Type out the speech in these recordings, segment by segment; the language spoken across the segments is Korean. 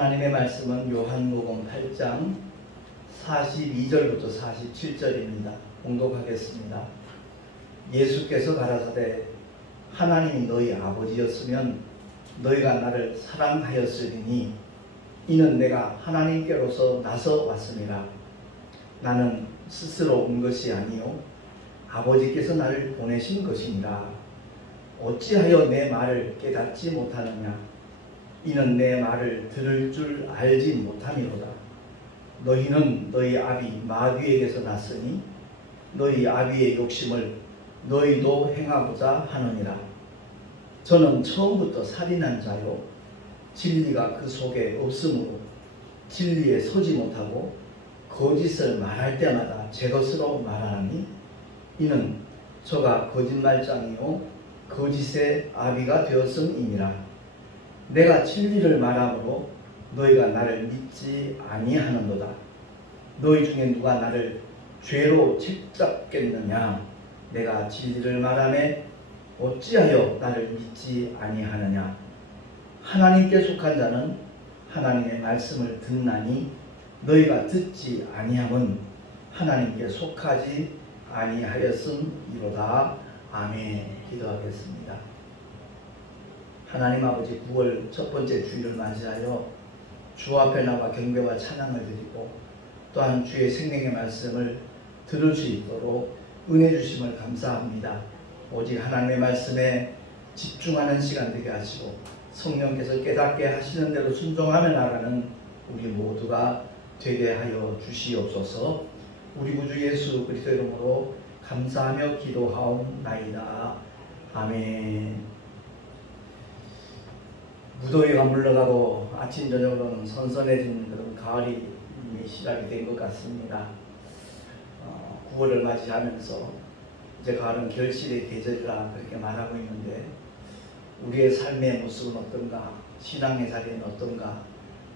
하나님의 말씀은 요한복음 8장 42절부터 47절입니다. 봉독하겠습니다. 예수께서 가라사대 하나님이 너희 아버지였으면 너희가 나를 사랑하였으리니 이는 내가 하나님께로서 나서 왔음이라. 나는 스스로 온 것이 아니요 아버지께서 나를 보내신 것이니라. 어찌하여 내 말을 깨닫지 못하느냐. 이는 내 말을 들을 줄 알지 못함이로다. 너희는 너희 아비 마귀에게서 났으니 너희 아비의 욕심을 너희도 행하고자 하느니라. 저는 처음부터 살인한 자요 진리가 그 속에 없으므로 진리에 서지 못하고 거짓을 말할 때마다 제 것으로 말하나니 이는 저가 거짓말장이요 거짓의 아비가 되었음이니라. 내가 진리를 말함으로 너희가 나를 믿지 아니하는도다. 너희 중에 누가 나를 죄로 책잡겠느냐. 내가 진리를 말하매 어찌하여 나를 믿지 아니하느냐. 하나님께 속한 자는 하나님의 말씀을 듣나니 너희가 듣지 아니함은 하나님께 속하지 아니하였음이로다. 아멘. 기도하겠습니다. 하나님 아버지 9월 첫 번째 주일을 맞이하여 주 앞에 나와 경배와 찬양을 드리고 또한 주의 생명의 말씀을 들을 수 있도록 은혜 주심을 감사합니다. 오직 하나님의 말씀에 집중하는 시간 되게 하시고 성령께서 깨닫게 하시는 대로 순종하며 나가는 우리 모두가 되게 하여 주시옵소서. 우리 구주 예수 그리스도 이름으로 감사하며 기도하옵나이다. 아멘. 무더위가 물러가고 아침 저녁으로는 선선해진 그런 가을이 이미 시작이 된 것 같습니다. 9월을 맞이하면서 이제 가을은 결실의 계절이라 그렇게 말하고 있는데 우리의 삶의 모습은 어떤가, 신앙의 자리는 어떤가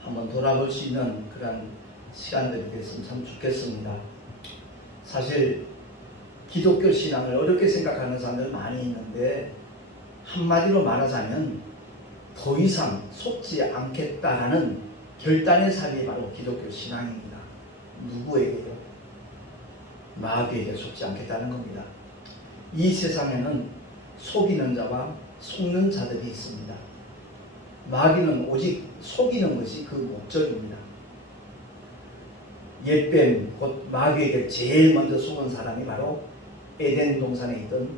한번 돌아볼 수 있는 그런 시간들이 됐으면 참 좋겠습니다. 사실 기독교 신앙을 어렵게 생각하는 사람들 많이 있는데 한마디로 말하자면 더 이상 속지 않겠다라는 결단의 삶이 바로 기독교 신앙입니다. 누구에게요? 마귀에게 속지 않겠다는 겁니다. 이 세상에는 속이는 자와 속는 자들이 있습니다. 마귀는 오직 속이는 것이 그 목적입니다. 옛뱀 곧 마귀에게 제일 먼저 속은 사람이 바로 에덴 동산에 있던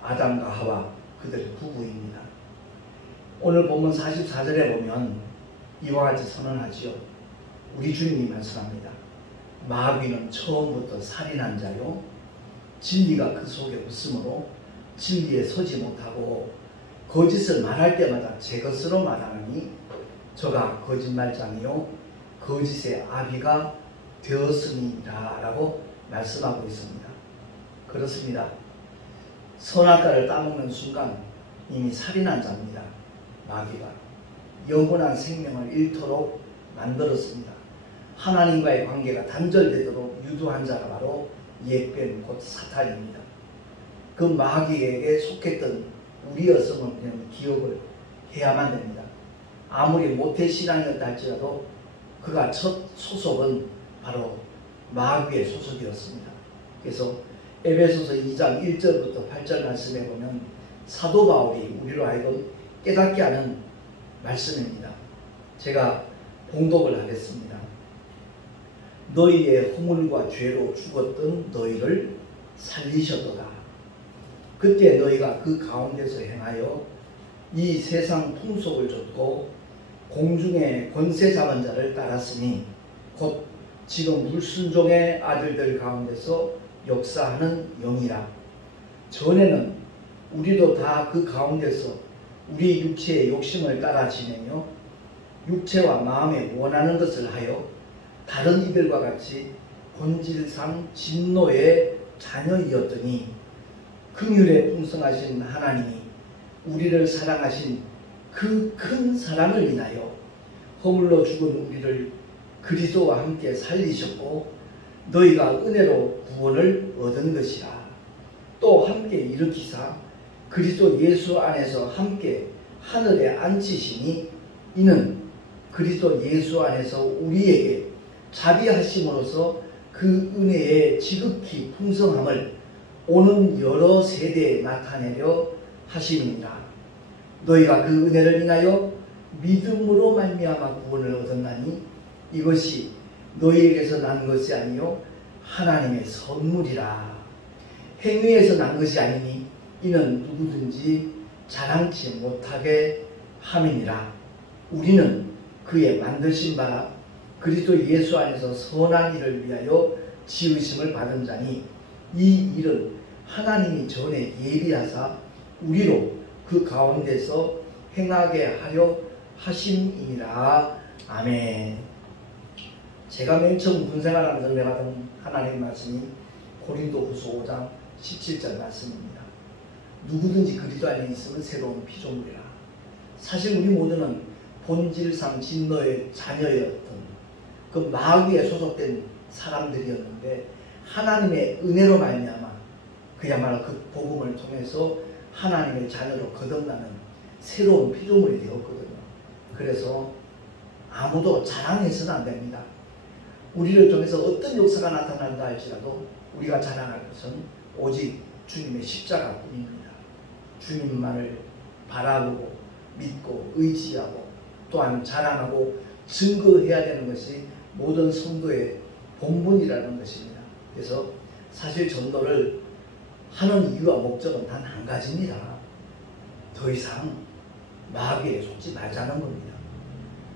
아담과 하와 그들의 부부입니다. 오늘 본문 44절에 보면 이와 같이 선언하지요. 우리 주님이 말씀합니다. 마귀는 처음부터 살인한 자요 진리가 그 속에 없으므로 진리에 서지 못하고 거짓을 말할 때마다 제 것으로 말하느니 저가 거짓말장이요 거짓의 아비가 되었으니라 라고 말씀하고 있습니다. 그렇습니다. 선악과를 따먹는 순간 이미 살인한 자입니다. 마귀가 영원한 생명을 잃도록 만들었습니다. 하나님과의 관계가 단절되도록 유도한 자가 바로 옛뱀 곧 사탄입니다. 그 마귀에게 속했던 우리였으면 그냥 기억을 해야만 됩니다. 아무리 모태신앙이었다 할지라도 그가 첫 소속은 바로 마귀의 소속이었습니다. 그래서 에베소서 2장 1절부터 8절 말씀에 보면 사도 바울이 우리로 하여금 깨닫게 하는 말씀입니다. 제가 봉독을 하겠습니다. 너희의 허물과 죄로 죽었던 너희를 살리셨도다. 그때 너희가 그 가운데서 행하여 이 세상 풍속을 좇고 공중의 권세 잡은 자를 따랐으니 곧 지금 불순종의 아들들 가운데서 역사하는 영이라. 전에는 우리도 다 그 가운데서 우리 육체의 욕심을 따라 지내며 육체와 마음에 원하는 것을 하여 다른 이들과 같이 본질상 진노의 자녀이었더니 긍휼에 풍성하신 하나님이 우리를 사랑하신 그 큰 사랑을 인하여 허물로 죽은 우리를 그리스도와 함께 살리셨고 너희가 은혜로 구원을 얻은 것이라. 또 함께 일으키사 그리스도 예수 안에서 함께 하늘에 앉히시니 이는 그리스도 예수 안에서 우리에게 자비하심으로써 그 은혜의 지극히 풍성함을 오는 여러 세대에 나타내려 하심이니라. 너희가 그 은혜를 인하여 믿음으로 말미암아 구원을 얻었나니 이것이 너희에게서 난 것이 아니요 하나님의 선물이라. 행위에서 난 것이 아니니 이는 누구든지 자랑치 못하게 함이니라. 우리는 그의 만드신 바라 그리스도 예수 안에서 선한 일을 위하여 지으심을 받은 자니 이 일은 하나님이 전에 예비하사 우리로 그 가운데서 행하게 하려 하심이니라. 아멘. 제가 맨 처음 군생활하면서 배웠던 하나님의 말씀이 고린도후서 5장 17절 말씀입니다. 누구든지 그리스도 안에 있으면 새로운 피조물이라. 사실 우리 모두는 본질상 진노의 자녀였던 그 마귀에 소속된 사람들이었는데 하나님의 은혜로 말미암아 그야말로 그 복음을 통해서 하나님의 자녀로 거듭나는 새로운 피조물이 되었거든요. 그래서 아무도 자랑해서는 안 됩니다. 우리를 통해서 어떤 역사가 나타난다 할지라도 우리가 자랑할 것은 오직 주님의 십자가뿐입니다. 주님만을 바라보고 믿고 의지하고 또한 자랑하고 증거해야 되는 것이 모든 성도의 본분이라는 것입니다. 그래서 사실 전도를 하는 이유와 목적은 단 한 가지입니다. 더 이상 마귀에 속지 말자는 겁니다.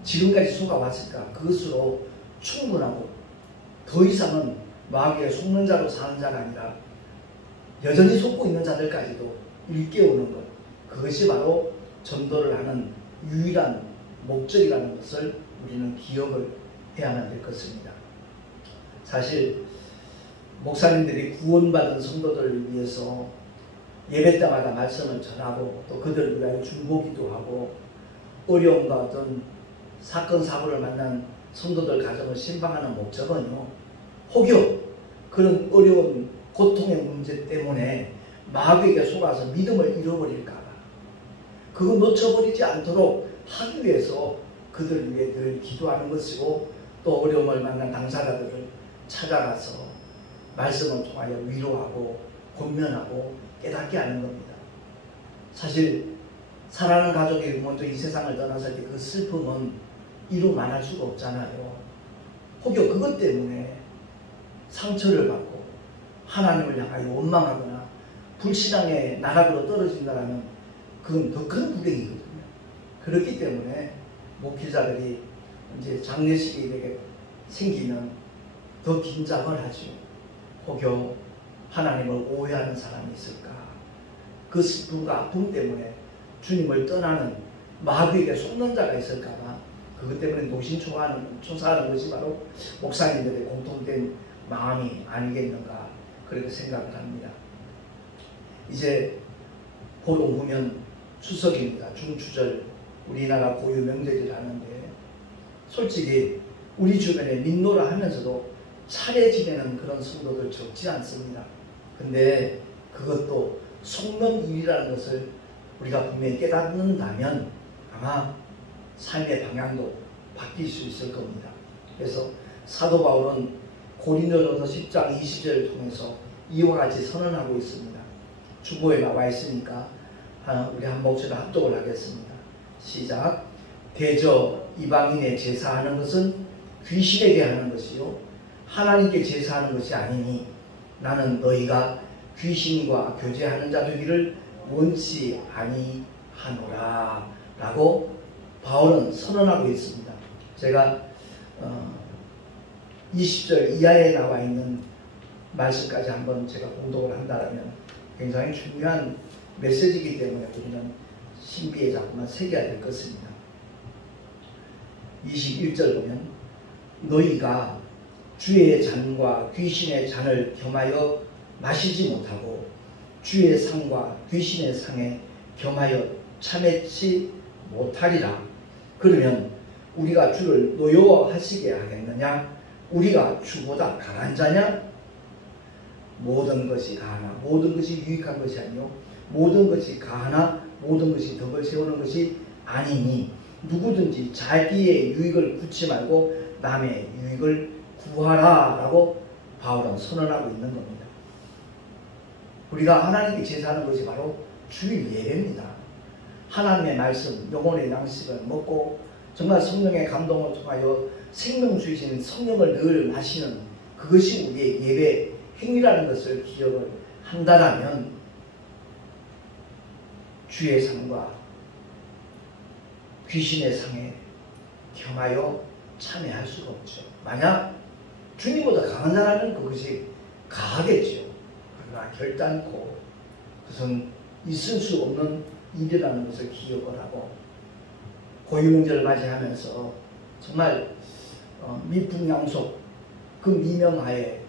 지금까지 속아왔을까? 그것으로 충분하고 더 이상은 마귀에 속는 자로 사는 자가 아니라 여전히 속고 있는 자들까지도 일깨우는 것, 그것이 바로 전도를 하는 유일한 목적이라는 것을 우리는 기억을 해야만 될 것입니다. 사실 목사님들이 구원받은 성도들을 위해서 예배 때마다 말씀을 전하고 또 그들을 위하여 중보기도 하고 어려움과 어떤 사건 사고를 만난 성도들 가정을 신방하는 목적은요, 혹여 그런 어려운 고통의 문제 때문에 마귀에게 속아서 믿음을 잃어버릴까봐 그거 놓쳐버리지 않도록 하기 위해서 그들을 위해 늘 기도하는 것이고 또 어려움을 만난 당사자들을 찾아가서 말씀을 통하여 위로하고 권면하고 깨닫게 하는 겁니다. 사실 사랑하는 가족이 먼저 이 세상을 떠났을 때 그 슬픔은 이루 말할 수가 없잖아요. 혹여 그것 때문에 상처를 받고 하나님을 향하여 원망하거나 불신앙의 나락으로 떨어진다면 그건 더 큰 불행이거든요. 그렇기 때문에 목회자들이 이제 장례식이 이렇게 생기면 더 긴장을 하죠. 혹여 하나님을 오해하는 사람이 있을까? 그 슬픔과 아픔 때문에 주님을 떠나는 마귀에게 속는 자가 있을까봐 그것 때문에 노심초사하는 것이 바로 목사님들의 공통된 마음이 아니겠는가 그렇게 생각을 합니다. 이제 곧 오면 추석입니다. 중추절 우리나라 고유 명절이라 하는데 솔직히 우리 주변에 민노라 하면서도 차례 지내는 그런 성도들 적지 않습니다. 근데 그것도 속는 일이라는 것을 우리가 분명히 깨닫는다면 아마 삶의 방향도 바뀔 수 있을 겁니다. 그래서 사도 바울은 고린도전서 10장 20절을 통해서 이와 같이 선언하고 있습니다. 주보에 나와 있으니까 우리 한 목소리로 합독을 하겠습니다. 시작. 대저 이방인의 제사하는 것은 귀신에게 하는 것이요 하나님께 제사하는 것이 아니니 나는 너희가 귀신과 교제하는 자 되기를 원치 아니하노라 라고 바울은 선언하고 있습니다. 제가 20절 이하에 나와 있는 말씀까지 한번 제가 공독을 한다면 굉장히 중요한 메시지이기 때문에 우리는 신비에 자꾸만 새겨야 될 것입니다. 21절 보면 너희가 주의 잔과 귀신의 잔을 겸하여 마시지 못하고 주의 상과 귀신의 상에 겸하여 참회치 못하리라. 그러면 우리가 주를 노여워하시게 하겠느냐? 우리가 주보다 강한 자냐? 모든 것이 가하나 모든 것이 유익한 것이 아니요 모든 것이 가하나 모든 것이 덕을 세우는 것이 아니니 누구든지 자기의 유익을 구치 말고 남의 유익을 구하라 라고 바울은 선언하고 있는 겁니다. 우리가 하나님께 제사하는 것이 바로 주일 예배입니다. 하나님의 말씀, 영혼의 양식을 먹고 정말 성령의 감동을 통하여 생명 주이신 성령을 늘 마시는 그것이 우리의 예배 행위라는 것을 기억을 한다라면 주의 상과 귀신의 상에 겸하여 참여할 수가 없죠. 만약 주님보다 강한 자라면 그것이 가하겠죠. 그러나 결단코 그것은 있을 수 없는 일이라는 것을 기억을 하고 고유명절을 맞이하면서 정말 미풍양속 그 미명하에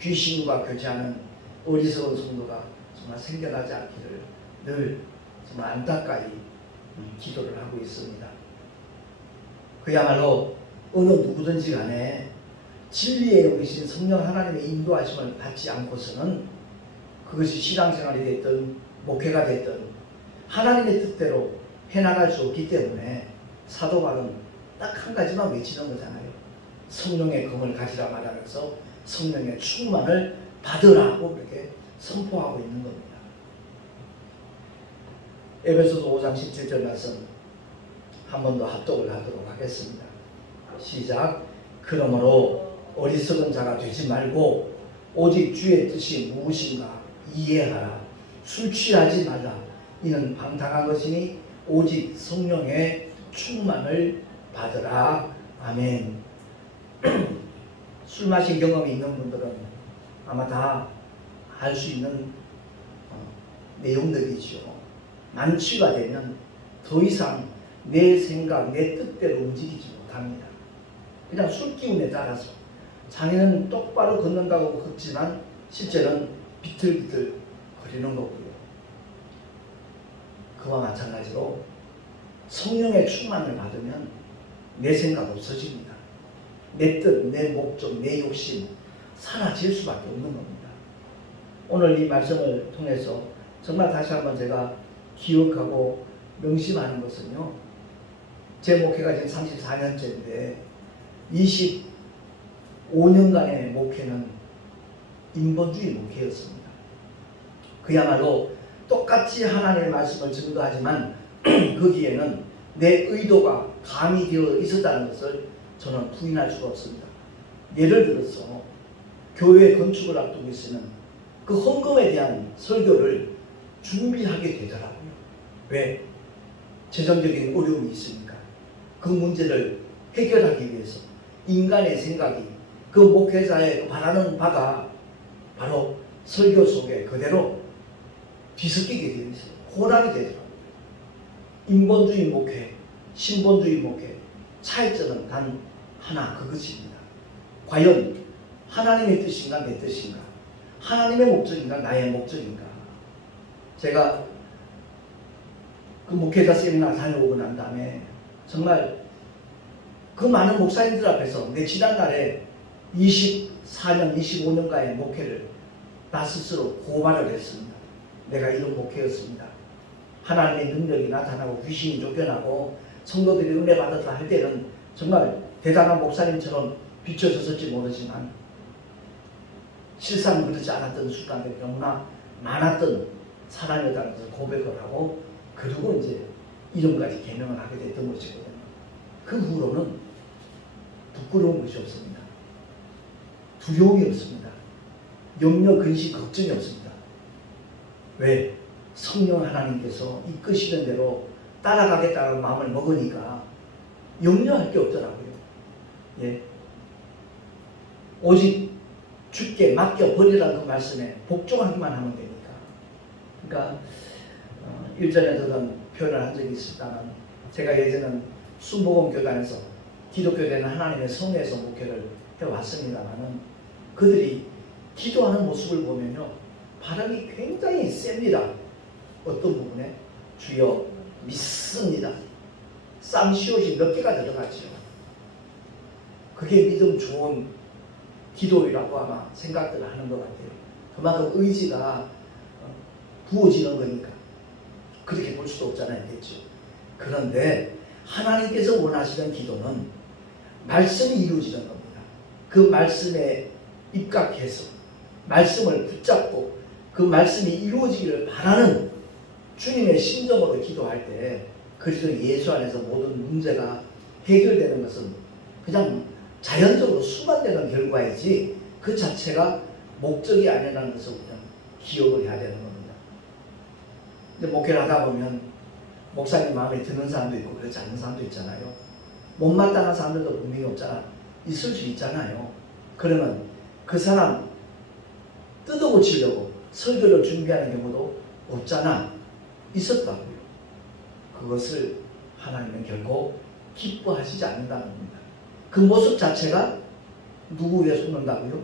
귀신과 교제하는 어리석은 성도가 정말 생겨나지 않기를 늘 정말 안타까이 기도를 하고 있습니다. 그야말로 어느 누구든지 간에 진리에 여기신 성령 하나님의 인도하심을 받지 않고서는 그것이 신앙생활이 됐든 목회가 됐든 하나님의 뜻대로 해나갈 수 없기 때문에 사도 바울은 딱 한 가지만 외치는 거잖아요. 성령의 검을 가지라 말하면서 성령의 충만을 받으라고 그렇게 선포하고 있는 겁니다. 에베소서 5장 17절 말씀 한 번 더 합독을 하도록 하겠습니다. 시작. 그러므로 어리석은 자가 되지 말고 오직 주의 뜻이 무엇인가 이해하라. 술 취하지 말라. 이는 방탕한 것이니 오직 성령의 충만을 받으라. 아멘. 술 마신 경험이 있는 분들은 아마 다 알 수 있는 내용들이죠. 만취가 되면 더 이상 내 생각, 내 뜻대로 움직이지 못합니다. 그냥 술 기운에 따라서 자기는 똑바로 걷는다고 걷지만 실제는 비틀비틀 거리는 거고요. 그와 마찬가지로 성령의 충만을 받으면 내 생각 없어집니다. 내 뜻, 내 목적, 내 욕심 사라질 수밖에 없는 겁니다. 오늘 이 말씀을 통해서 정말 다시 한번 제가 기억하고 명심하는 것은요. 제 목회가 지금 34년째인데 25년간의 목회는 인본주의 목회였습니다. 그야말로 똑같이 하나님의 말씀을 증거하지만 거기에는 내 의도가 가미되어 있었다는 것을 저는 부인할 수가 없습니다. 예를 들어서 교회 건축을 앞두고 있으면 그 헌금에 대한 설교를 준비하게 되더라고요. 왜? 재정적인 어려움이 있으니까 그 문제를 해결하기 위해서 인간의 생각이 그 목회자의 바라는 바가 바로 설교 속에 그대로 뒤섞이게 되어 있어요. 혼합이 되더라고요. 인본주의 목회, 신본주의 목회 차이점은 단 하나 그것입니다. 과연 하나님의 뜻인가 내 뜻인가? 하나님의 목적인가 나의 목적인가? 제가 그 목회자 세미나 다녀오고 난 다음에 정말 그 많은 목사님들 앞에서 내 지난날에 24년, 25년간의 목회를 나 스스로 고발을 했습니다. 내가 이런 목회였습니다. 하나님의 능력이 나타나고 귀신이 쫓겨나고 성도들이 은혜 받았다 할 때는 정말 대단한 목사님처럼 비춰졌을지 모르지만 실상 그렇지 않았던 순간들이 너무나 많았던 사람이었다는 것을 고백을 하고 그리고 이제 이름까지 개명을 하게 됐던 것이거든요. 그 후로는 부끄러운 것이 없습니다. 두려움이 없습니다. 염려, 근심, 걱정이 없습니다. 왜? 성령 하나님께서 이끄시는 대로 따라가겠다는 마음을 먹으니까 염려할 게 없더라고요. 예. 오직 주께 맡겨버리라는 그 말씀에 복종하기만 하면 되니까. 그러니까 일전에 그런 표현을 한 적이 있었다면 제가 예전에는 순복음교단에서 기독교되는 하나님의 성회에서 목회를 해왔습니다만은 그들이 기도하는 모습을 보면요 발음이 굉장히 셉니다. 어떤 부분에? 주여 믿습니다. 쌍시옷이 몇 개가 들어가죠. 그게 믿음 좋은 기도라고 아마 생각들을 하는 것 같아요. 그만큼 의지가 부어지는 거니까 그렇게 볼 수도 없잖아요. 됐죠. 그런데 하나님께서 원하시는 기도는 말씀이 이루어지는 겁니다. 그 말씀에 입각해서 말씀을 붙잡고 그 말씀이 이루어지기를 바라는 주님의 심정으로 기도할 때 그리스도 예수 안에서 모든 문제가 해결되는 것은 그냥 자연적으로 수반되는 결과이지 그 자체가 목적이 아니라는 것을 우리는 기억을 해야 되는 겁니다. 근데 목회를 하다 보면 목사님 마음에 드는 사람도 있고 그렇지 않은 사람도 있잖아요. 못마땅한 사람들도 분명히 없잖아. 있을 수 있잖아요. 그러면 그 사람 뜯어고치려고 설교를 준비하는 경우도 없잖아. 있었다고요. 그것을 하나님은 결코 기뻐하시지 않는다는 겁니다. 그 모습 자체가 누구에게 속는다고요?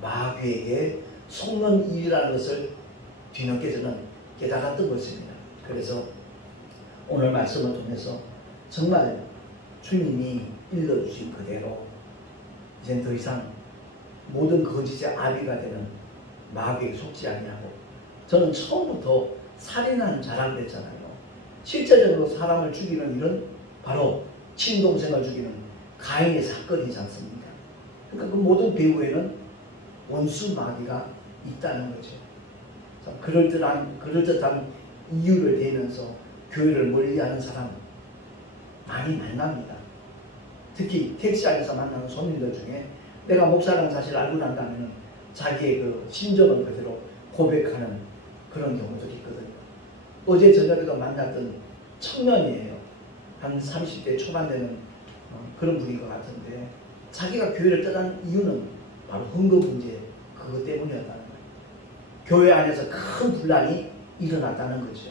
마귀에게 속는 일이라는 것을 뒤늦게 저는 깨달았던 것입니다. 그래서 오늘 말씀을 통해서 정말 주님이 일러주신 그대로 이젠 더 이상 모든 거짓의 아비가 되는 마귀에게 속지 아니하고 저는 처음부터 살인하는 자라고 했잖아요. 실제적으로 사람을 죽이는 일은 바로 친동생을 죽이는 가인의 사건이지 않습니까? 그러니까 그 모든 배후에는 원수 마귀가 있다는 거죠. 그럴듯한 이유를 대면서 교회를 멀리하는 사람 많이 만납니다. 특히 택시 안에서 만나는 손님들 중에 내가 목사라는 사실을 알고 난 다음에는 자기의 그 심정을 그대로 고백하는 그런 경우들이 있거든요. 어제 저녁에도 만났던 청년이에요. 한 30대 초반 되는 그런 분인 것 같은데 자기가 교회를 떠난 이유는 바로 헌금 문제 그것 때문이었다는 거예요. 교회 안에서 큰 분란이 일어났다는 거죠.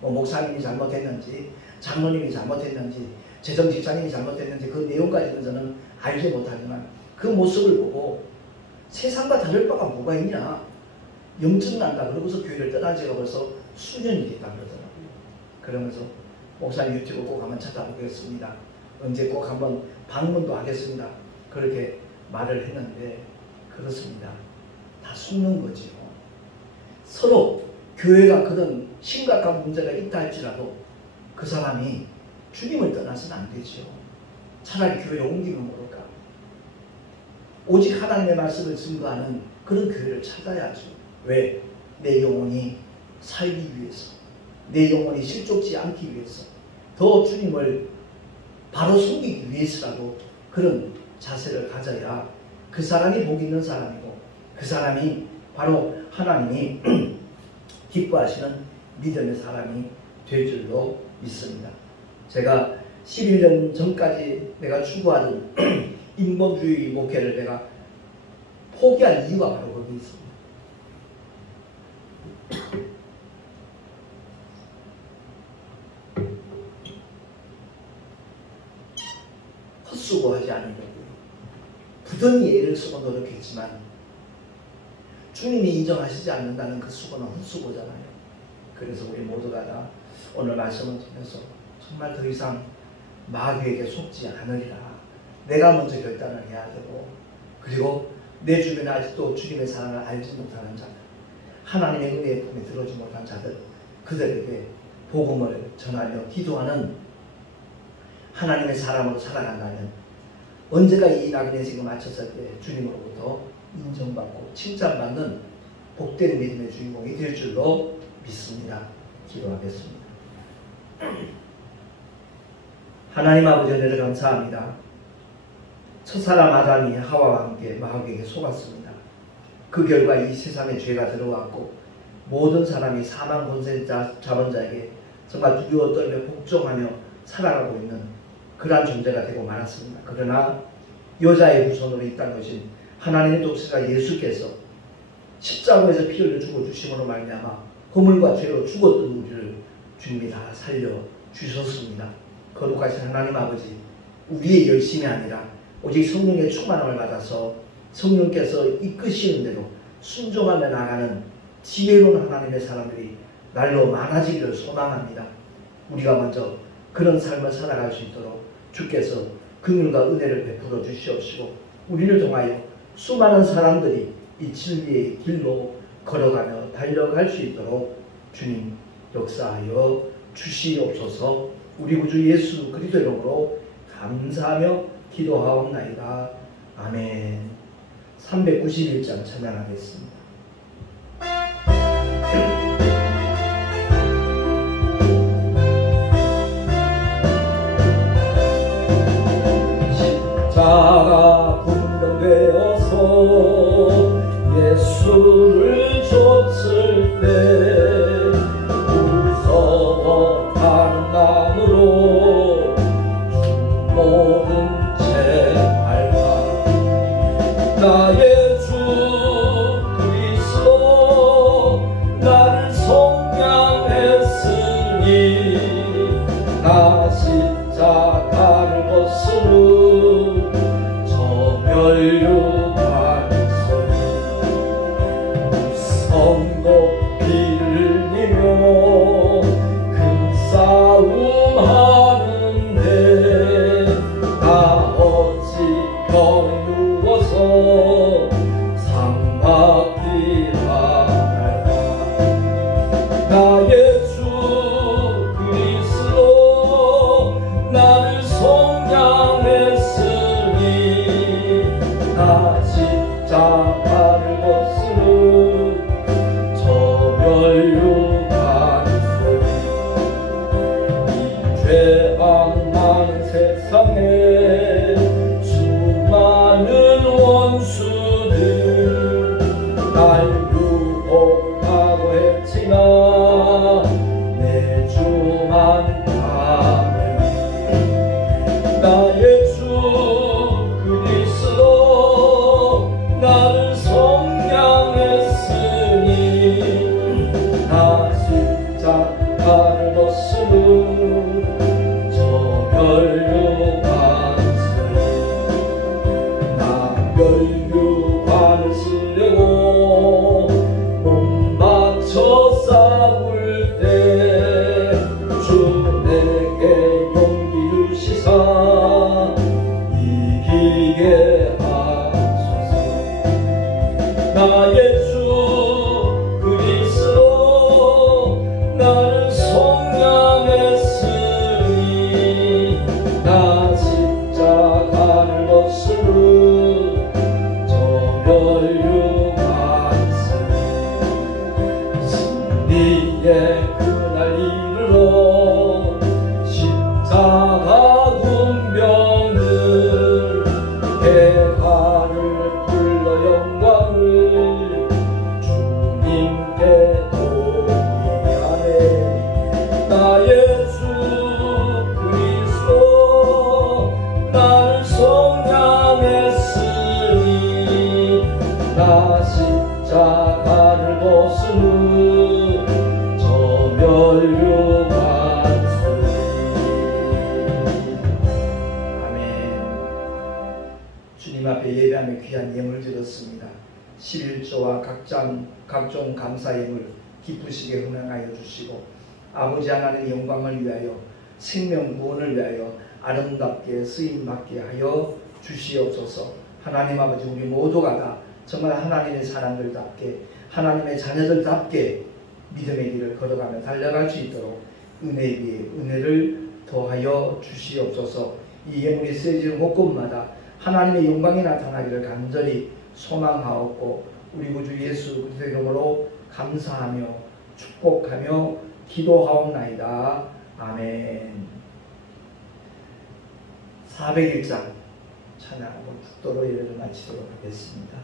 뭐 목사님이 잘못했는지 장로님이 잘못했는지 재정집사님이 잘못했는지 그 내용까지는 저는 알지 못하지만 그 모습을 보고 세상과 다를 바가 뭐가 있냐 염증난다 그러고서 교회를 떠난 지가 벌써 수년이 됐다 그러더라고요. 그러면서 목사님 유튜브 꼭 한번 찾아보겠습니다. 언제 꼭 한번 방문도 하겠습니다. 그렇게 말을 했는데 그렇습니다. 다 숨는 거지요. 서로 교회가 그런 심각한 문제가 있다 할지라도 그 사람이 주님을 떠나서는 안 되죠. 차라리 교회를 옮기면 모를까. 오직 하나님의 말씀을 증거하는 그런 교회를 찾아야죠. 왜? 내 영혼이 살기 위해서, 내 영혼이 실족지 않기 위해서, 더 주님을 바로 섬기기 위해서라도 그런 자세를 가져야 그 사람이 복 있는 사람이고 그 사람이 바로 하나님이 기뻐하시는 믿음의 사람이 될 줄로 믿습니다. 제가 11년 전까지 내가 추구하던 인본주의 목회를 내가 포기한 이유가 바로 거기 있습니다. 헛수고하지 않으려고 부단히 애를 쓰고 노력했지만 주님이 인정하시지 않는다는 그 수고는 헛수고잖아요. 그래서 우리 모두가 다 오늘 말씀을 통해서 정말 더 이상 마귀에게 속지 않으리라. 내가 먼저 결단을 해야 되고 그리고 내 주변에 아직도 주님의 사랑을 알지 못하는 자들 하나님의 은혜의 품에 들어오지 못한 자들 그들에게 복음을 전하며 기도하는 하나님의 사람으로 살아간다면 언제가 이 낙인 인생을 마쳤을 때 주님으로부터 인정받고 칭찬받는 복된 믿음의 주인공이 될 줄로 믿습니다. 기도하겠습니다. 하나님 아버지 은혜를 감사합니다. 첫사람 아담이 하와와 함께 마귀에게 속았습니다. 그 결과 이 세상에 죄가 들어왔고 모든 사람이 사망 권세 잡은 자에게 정말 두려워 떨며 복종하며 살아가고 있는 그러한 존재가 되고 말았습니다. 그러나 여자의 후손으로 이 땅 오신 하나님의 독생자 예수께서 십자가에서 피 흘려 죽어 주심으로 말미암아 허물과 죄로 죽었던 우리를 주님이 다 살려 주셨습니다. 거룩하신 하나님 아버지 우리의 열심이 아니라 오직 성령의 충만함을 받아서 성령께서 이끄시는 대로 순종하며 나가는 지혜로운 하나님의 사람들이 날로 많아지기를 소망합니다. 우리가 먼저 그런 삶을 살아갈 수 있도록 주께서 긍휼과 은혜를 베풀어 주시옵시고 우리를 통하여 수많은 사람들이 이 진리의 길로 걸어가며 달려갈 수 있도록 주님 역사하여 주시옵소서. 우리 구주 예수 그리스도 이름으로 감사하며 기도하옵나이다. 아멘. 391장 찬양하겠습니다. 십자가 분명되어서 예수를 줬을 때 무서워 하는 마음으로 주 모른 채 밟아 나의 주 그리스도 나를 속량했으니 나 십자가를 벗으므 저 멸류관 무성도 피를 흘리며 큰 싸움 하는데 나 어찌 병에 누워서 상 받기라 할까. 나의 주 그리스도 나를 속량했으니 나 십자가를 벗으므 저 멸류관 이 죄악 많은 세상에 수많은 원수들 날 유혹하고 했지만 내 주만 감을 나의 주 그리스도 나를 속량했으니 나 십자가를 벗으므 저 멸류관 나 멸류관을 쓰려고 몸 바쳐 싸울 때 주 내게 용기 주시사 이기게 하소서. 나의 주 그리스도 나를 속량했으니 나 십자가를 벗으므 저 멸류관 승리의 그날 이르러 십자가 운명을 대가를 불러 영광을 주님께 돌리하네. 나의 주 그리스도 나를 속량했으니 나 십자가를 벗으므 저 멸류관 주님 앞에 예배하며 귀한 예물을 드렸습니다. 11조와 각종 감사 예물 기쁘시게 흥행하여 주시고 아버지 하나님의 영광을 위하여 생명 구원을 위하여 아름답게 쓰임받게 하여 주시옵소서. 하나님 아버지 우리 모두가 다 정말 하나님의 사람들답게 하나님의 자녀들답게 믿음의 길을 걸어가며 달려갈 수 있도록 은혜 위에 은혜를 더하여 주시옵소서. 이 예물이 쓰여지는 곳곳마다 하나님의 영광이 나타나기를 간절히 소망하옵고 우리 구주 예수 그리스도의 이름으로 감사하며 축복하며 기도하옵나이다. 아멘. 401장 찬양하고 국도로 예배를 마치도록 하겠습니다.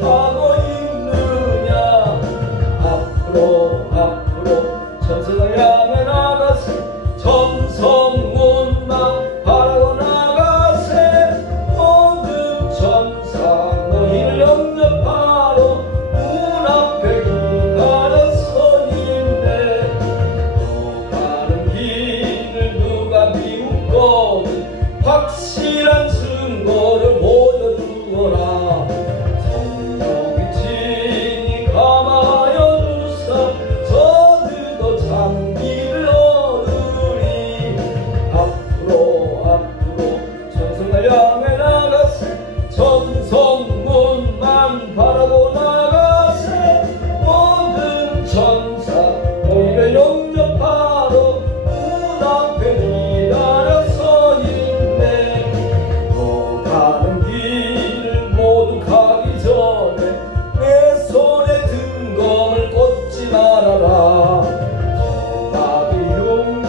하고 있느냐 천성문만 바라보 나가세 모든 천사 너희를 영접하러 문 앞에 기다려 서 있네. 너 가는 길 모두 가기 전에 내 손에 등검을 꽂지 말아라. 전나비 흉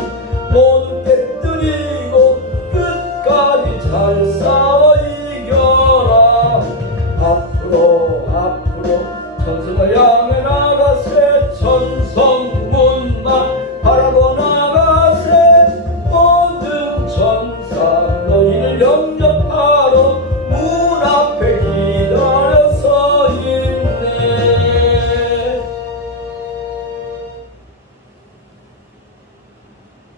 모두 깨뜨리고 끝까지 잘 싸워 이겨라. 앞으로 천성을 향해 나가세 천성문만 바라보 나가세 모든 천사 너희를 영접하러 문 앞에 기다려 서 있네.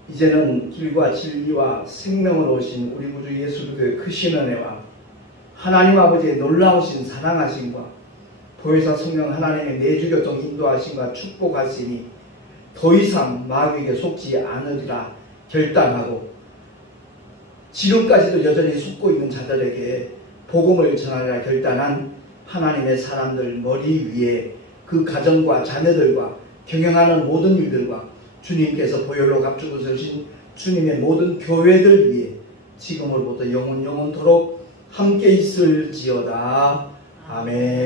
이제는 길과 진리와 생명을 오신 우리 구주 예수 그리스도의 크신 은혜와 하나님 아버지의 놀라우신 사랑하심과 보혜사 성령 하나님의 내주교통 인도하심과 축복하시니 더 이상 마귀에게 속지 않으리라 결단하고 지금까지도 여전히 속고 있는 자들에게 복음을 전하리라 결단한 하나님의 사람들 머리 위에 그 가정과 자녀들과 경영하는 모든 일들과 주님께서 보혈로 감추고 서신 주님의 모든 교회들 위해 지금으로부터 영원토록 함께 있을지어다. 아멘.